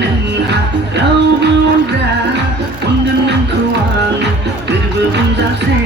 नोंहा रावबो अनग्रा अनगोन नोंखौ आं गोरबो बुंजासे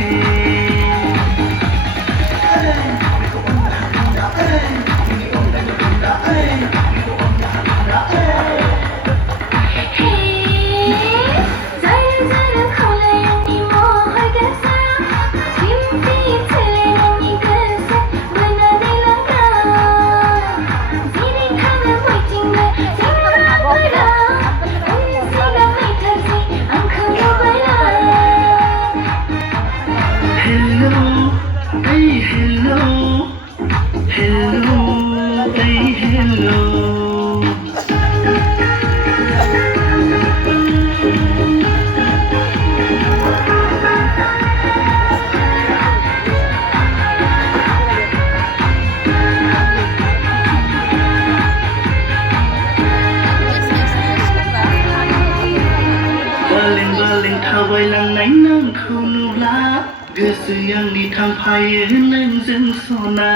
थाबायलांनाय नोंखौ नुब्ला गोसो आंनि थांफायो नोंजों सना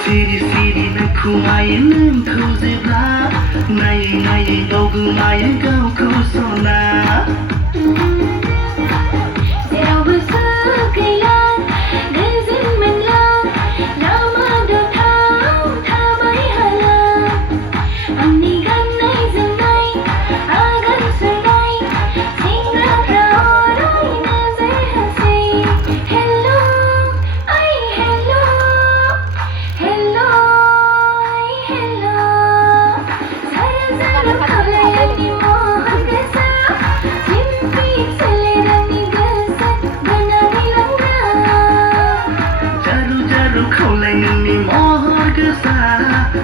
सिरि सिरि नोंखुमायो नोंखौ जेब्ला नायै नायै बावगोमायो गावखौ सना नोंनि महर गोसा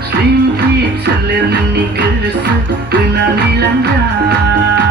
स्लिम फिट सोलेर नोंनि गोसो बोनानै लांग्रा